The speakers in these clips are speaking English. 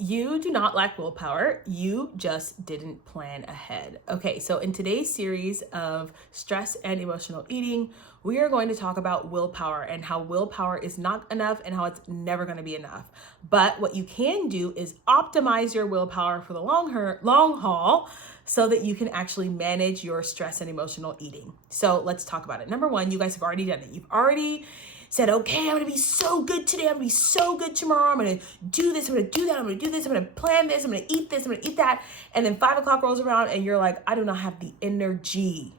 You do not lack willpower. You just didn't plan ahead. Okay, so in today's series of stress and emotional eating, we are going to talk about willpower and how willpower is not enough and how it's never going to be enough. But what you can do is optimize your willpower for the long haul so that you can actually manage your stress and emotional eating. So let's talk about it. Number one, you guys have already done it. You've already said, okay, I'm gonna be so good today. I'm gonna be so good tomorrow. I'm gonna do this. I'm gonna do that. I'm gonna do this. I'm gonna plan this. I'm gonna eat this. I'm gonna eat that. And then 5 o'clock rolls around and you're like, I do not have the energy.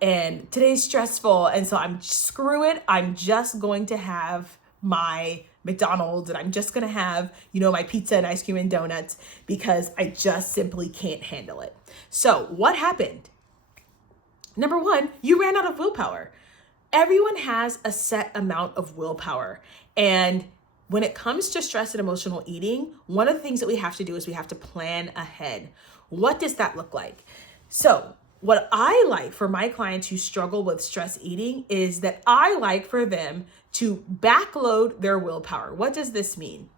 And today's stressful. And so screw it. I'm just going to have my McDonald's and I'm just gonna have, my pizza and ice cream and donuts because I just simply can't handle it. So what happened? Number one, you ran out of willpower. Everyone has a set amount of willpower. And when it comes to stress and emotional eating, one of the things that we have to do is we have to plan ahead. What does that look like? So what I like for my clients who struggle with stress eating is that I like for them to backload their willpower. What does this mean?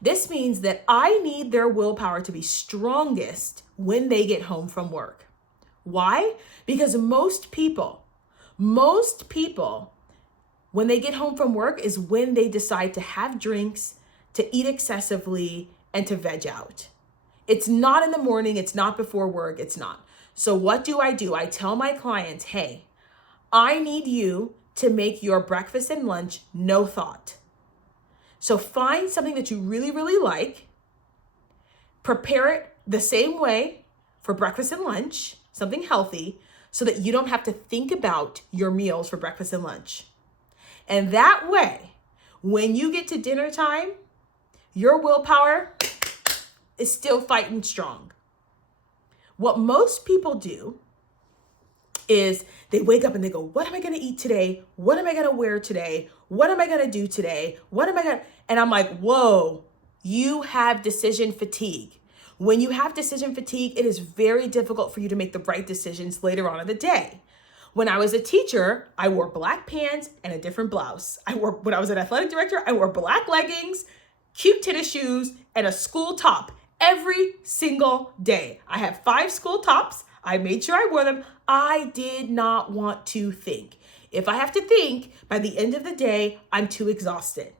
This means that I need their willpower to be strongest when they get home from work. Why? Because most people, when they get home from work is when they decide to have drinks, to eat excessively, and to veg out. It's not in the morning. It's not before work. It's not. So what do? I tell my clients, hey, I need you to make your breakfast and lunch no thought. So find something that you really, really like, prepare it the same way for breakfast and lunch, something healthy, so that you don't have to think about your meals for breakfast and lunch. And that way, when you get to dinner time, your willpower is still fighting strong. What most people do is they wake up and they go, what am I going to eat today? What am I going to wear today? What am I going to do today? And I'm like, whoa, you have decision fatigue. When you have decision fatigue, it is very difficult for you to make the right decisions later on in the day. When I was a teacher, I wore black pants and a different blouse. When I was an athletic director, I wore black leggings, cute tennis shoes, and a school top every single day. I have 5 school tops. I made sure I wore them. I did not want to think. If I have to think, by the end of the day, I'm too exhausted.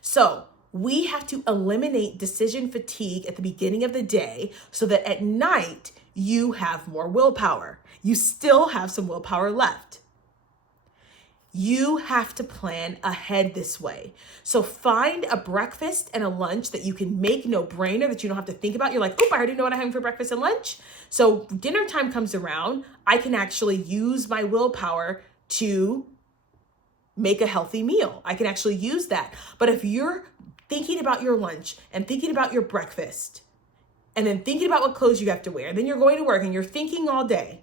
So we have to eliminate decision fatigue at the beginning of the day so that at night you have more willpower. You still have some willpower left. You have to plan ahead this way. So find a breakfast and a lunch that you can make no brainer, that you don't have to think about. You're like, I already know what I'm having for breakfast and lunch. So dinner time comes around, I can actually use my willpower to make a healthy meal. I can actually use that. But if you're thinking about your lunch and thinking about your breakfast and then thinking about what clothes you have to wear, and then you're going to work and you're thinking all day,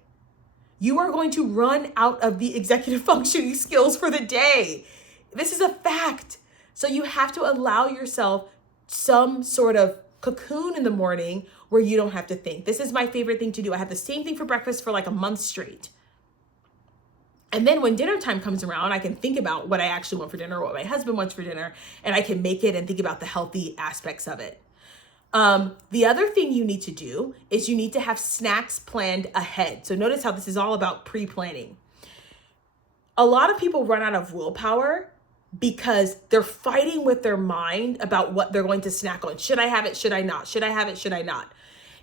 you are going to run out of the executive functioning skills for the day. This is a fact. So you have to allow yourself some sort of cocoon in the morning where you don't have to think. This is my favorite thing to do. I have the same thing for breakfast for like a month straight. And then when dinner time comes around, I can think about what I actually want for dinner, what my husband wants for dinner, and I can make it and think about the healthy aspects of it. The other thing you need to do is you need to have snacks planned ahead. So notice how this is all about pre-planning. A lot of people run out of willpower because they're fighting with their mind about what they're going to snack on. Should I have it? Should I not? Should I have it? Should I not?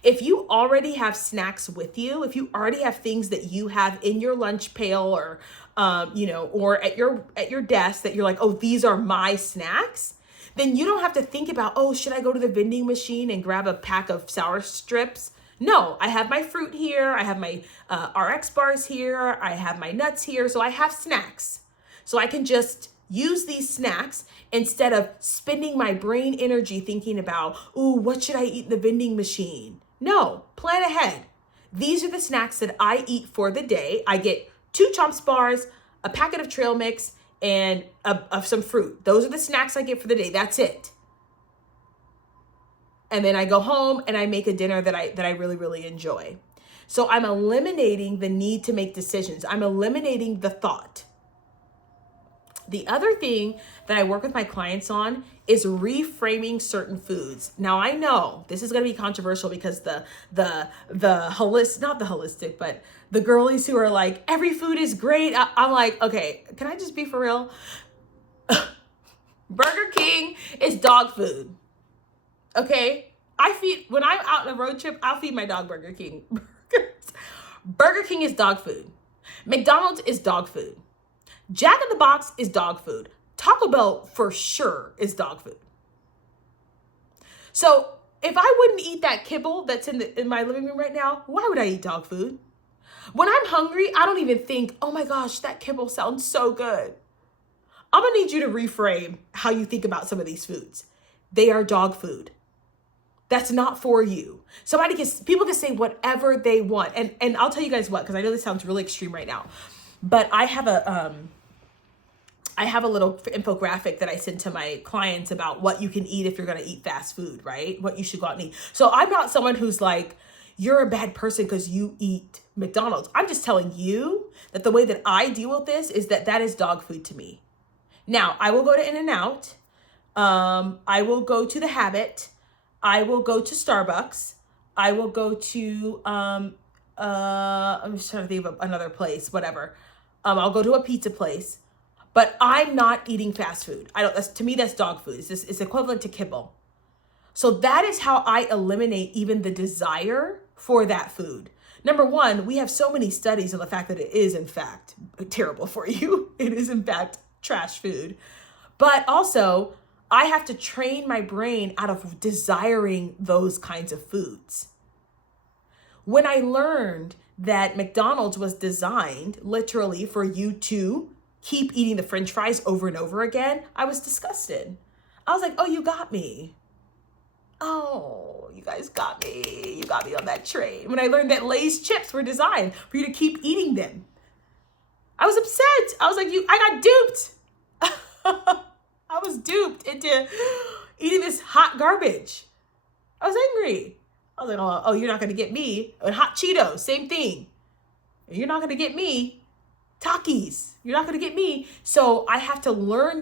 If you already have snacks with you, if you already have things that you have in your lunch pail or, or at your desk that you're like, oh, these are my snacks, then you don't have to think about, oh, should I go to the vending machine and grab a pack of sour strips? No, I have my fruit here. I have my RX bars here. I have my nuts here. So I have snacks. So I can just use these snacks instead of spending my brain energy thinking about, ooh, what should I eat in the vending machine? No, plan ahead. These are the snacks that I eat for the day. I get 2 Chomps bars, a packet of trail mix, and of some fruit. Those are the snacks I get for the day. That's it. And then I go home and I make a dinner that I really, really enjoy. So I'm eliminating the need to make decisions. I'm eliminating the thought. The other thing that I work with my clients on is reframing certain foods. Now I know this is going to be controversial because the holistic, not the holistic, but the girlies who are like, every food is great. I'm like, okay, can I just be for real? Burger King is dog food. Okay? When I'm out on a road trip, I'll feed my dog Burger King. Burger King is dog food. McDonald's is dog food. Jack in the Box is dog food. Taco Bell for sure is dog food. So if I wouldn't eat that kibble that's in my living room right now, why would I eat dog food? When I'm hungry, I don't even think, oh my gosh, that kibble sounds so good. I'm gonna need you to reframe how you think about some of these foods. They are dog food. That's not for you. People can say whatever they want. And I'll tell you guys what, because I know this sounds really extreme right now, but I have a little infographic that I send to my clients about what you can eat if you're going to eat fast food, right? What you should go out and eat. So I'm not someone who's like, you're a bad person because you eat McDonald's. I'm just telling you that the way that I deal with this is that is dog food to me. Now, I will go to In-N-Out. I will go to The Habit. I will go to Starbucks. I will go to, I'm just trying to think of another place, whatever. I'll go to a pizza place, but I'm not eating fast food. To me, that's dog food. It's equivalent to kibble. So that is how I eliminate even the desire for that food. Number one, we have so many studies on the fact that it is in fact terrible for you. It is in fact trash food. But also, I have to train my brain out of desiring those kinds of foods. When I learned that McDonald's was designed literally for you to keep eating the French fries over and over again, I was disgusted. I was like, oh, you got me. Oh, you guys got me. You got me on that train. When I learned that Lay's chips were designed for you to keep eating them, I was upset. I was like, I got duped. I was duped into eating this hot garbage. I was angry. I was like, oh, you're not going to get me. And hot Cheetos, same thing. You're not going to get me. Takis, you're not going to get me. So you have to learn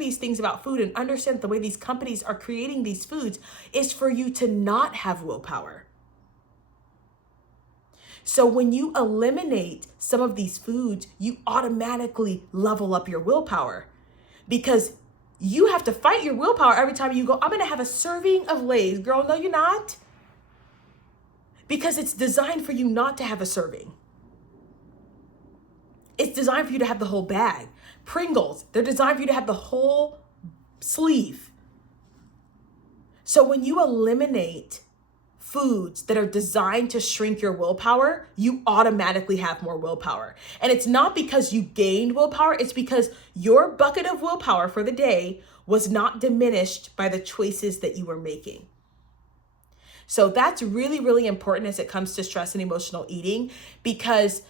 these things about food and understand the way these companies are creating these foods is for you to not have willpower. So when you eliminate some of these foods, you automatically level up your willpower, because you have to fight your willpower every time you go, I'm going to have a serving of Lay's. Girl, no, you're not. Because it's designed for you not to have a serving. It's designed for you to have the whole bag. Pringles, they're designed for you to have the whole sleeve. So when you eliminate foods that are designed to shrink your willpower, you automatically have more willpower. And it's not because you gained willpower, it's because your bucket of willpower for the day was not diminished by the choices that you were making. So that's really, really important as it comes to stress and emotional eating, because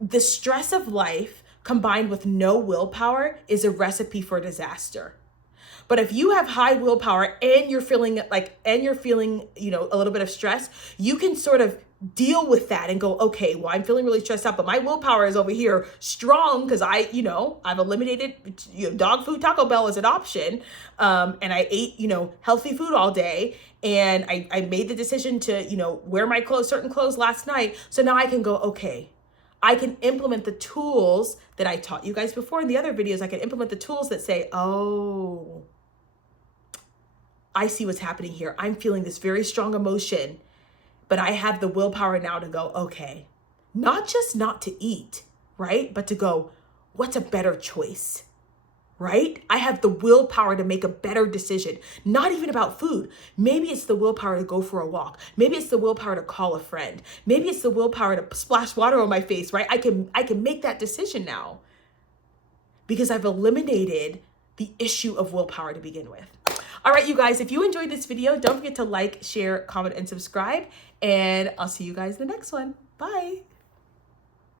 the stress of life combined with no willpower is a recipe for disaster. But if you have high willpower and you're feeling a little bit of stress, you can sort of deal with that and go, okay, well, I'm feeling really stressed out, but my willpower is over here strong because I've eliminated, dog food. Taco Bell is an option. And I ate, healthy food all day. And I made the decision to, wear my certain clothes last night. So now I can go, okay, I can implement the tools that I taught you guys before in the other videos. I can implement the tools that say, oh, I see what's happening here. I'm feeling this very strong emotion, but I have the willpower now to go, okay, not just not to eat, right? But to go, what's a better choice, right? I have the willpower to make a better decision, not even about food. Maybe it's the willpower to go for a walk. Maybe it's the willpower to call a friend. Maybe it's the willpower to splash water on my face, right? I can make that decision now because I've eliminated the issue of willpower to begin with. All right, you guys, if you enjoyed this video, don't forget to like, share, comment, and subscribe. And I'll see you guys in the next one. Bye.